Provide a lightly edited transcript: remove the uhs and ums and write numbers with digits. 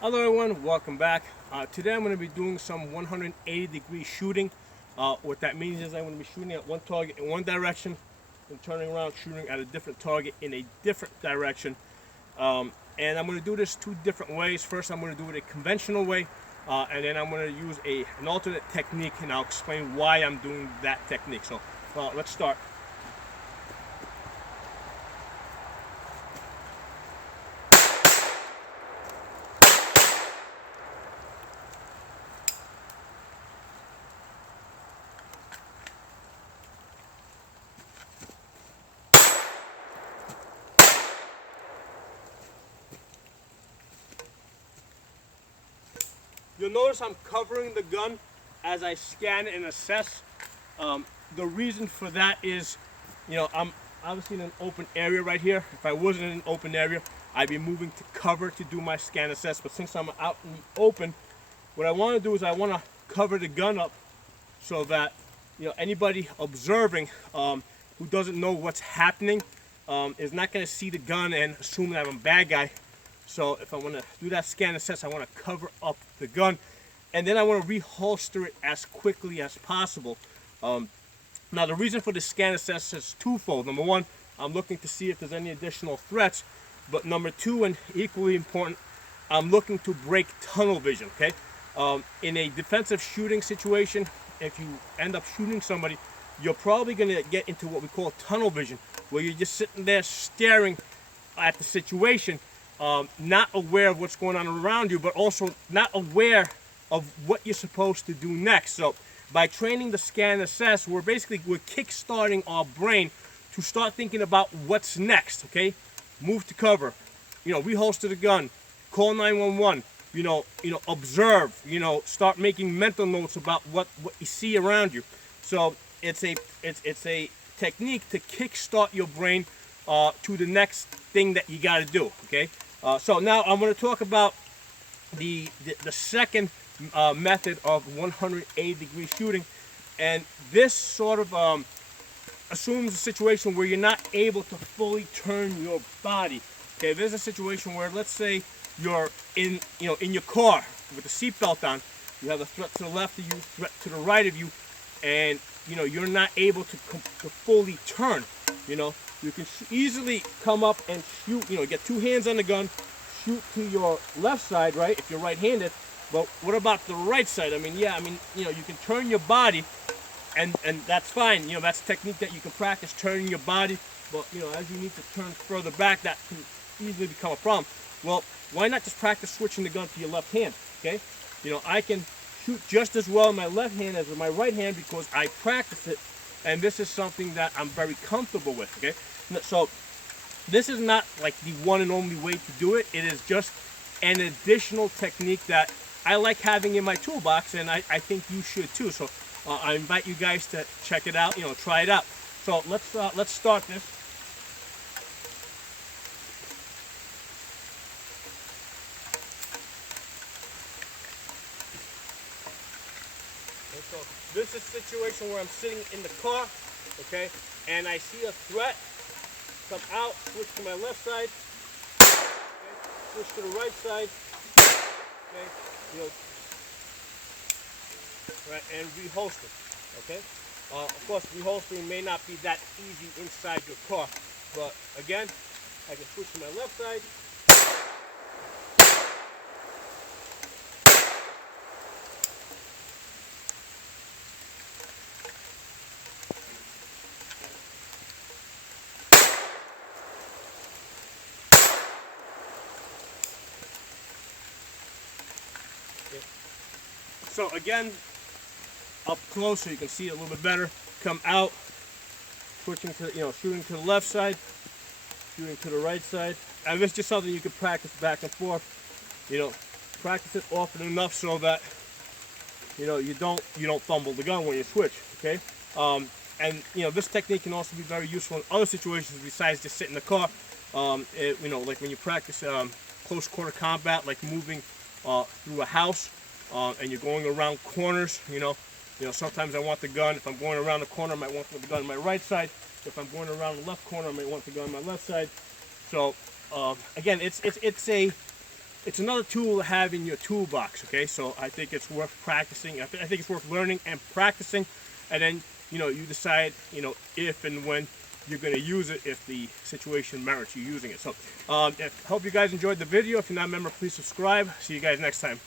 Hello everyone, welcome back. Today I'm going to be doing some 180-degree shooting. What that means is I'm going to be shooting at one target in one direction and turning around shooting at a different target in a different direction. And I'm going to do this two different ways. First I'm going to do it a conventional way, and then I'm going to use an alternate technique, and I'll explain why I'm doing that technique. So let's start. You'll notice I'm covering the gun as I scan and assess. The reason for that is, I'm obviously in an open area right here. If I wasn't in an open area, I'd be moving to cover to do my scan assess. But since I'm out in the open, what I want to do is I want to cover the gun up so that anybody observing who doesn't know what's happening is not going to see the gun and assume that I'm a bad guy. So if I want to do that scan assess, I want to cover up the gun, and then I want to reholster it as quickly as possible. Now the reason for the scan assess is twofold. Number one, I'm looking to see if there's any additional threats, but number two, and equally important, I'm looking to break tunnel vision. Okay, in a defensive shooting situation, if you end up shooting somebody, you're probably going to get into what we call tunnel vision, where you're just sitting there staring at the situation, not aware of what's going on around you, but also not aware of what you're supposed to do next. So by training the scan assess, we're kick-starting our brain to start thinking about what's next. Okay, move to cover, reholster the gun, call 911, observe, start making mental notes about what you see around you. So it's a technique to kick-start your brain to the next thing that you got to do. Okay. So now I'm going to talk about the second method of 180-degree shooting, and this sort of assumes a situation where you're not able to fully turn your body. Okay, there's a situation where, let's say you're in your car with the seatbelt on. You have a threat to the left of you, threat to the right of you, and you're not able to fully turn. You can easily come up and shoot, get two hands on the gun, shoot to your left side, right, if you're right-handed. But what about the right side? You can turn your body, and that's fine. That's a technique that you can practice, turning your body. But, as you need to turn further back, that can easily become a problem. Well, why not just practice switching the gun to your left hand, okay? I can shoot just as well in my left hand as with my right hand because I practice it. And this is something that I'm very comfortable with, okay? So this is not like the one and only way to do it. It is just an additional technique that I like having in my toolbox, and I think you should too. So I invite you guys to check it out, try it out. So let's start this. So this is a situation where I'm sitting in the car, okay, and I see a threat, come out, switch to my left side, okay, switch to the right side, okay, right, and reholster, okay. Of course, reholstering may not be that easy inside your car, but again, I can switch to my left side. So again, up close so you can see it a little bit better. Come out, switching to, shooting to the left side, shooting to the right side. And this is just something you can practice back and forth. Practice it often enough so that you don't fumble the gun when you switch. Okay. And this technique can also be very useful in other situations besides just sitting in the car. Like when you practice close quarter combat, like moving through a house. And you're going around corners, sometimes I want the gun. If I'm going around the corner, I might want the gun on my right side. If I'm going around the left corner, I might want the gun on my left side. So again, it's it's another tool to have in your toolbox, okay? So I think it's worth practicing. I think it's worth learning and practicing, and then, you know, you decide, you know, if and when you're going to use it, if the situation merits you using it. So I hope you guys enjoyed the video. If you're not a member, please subscribe. See you guys next time.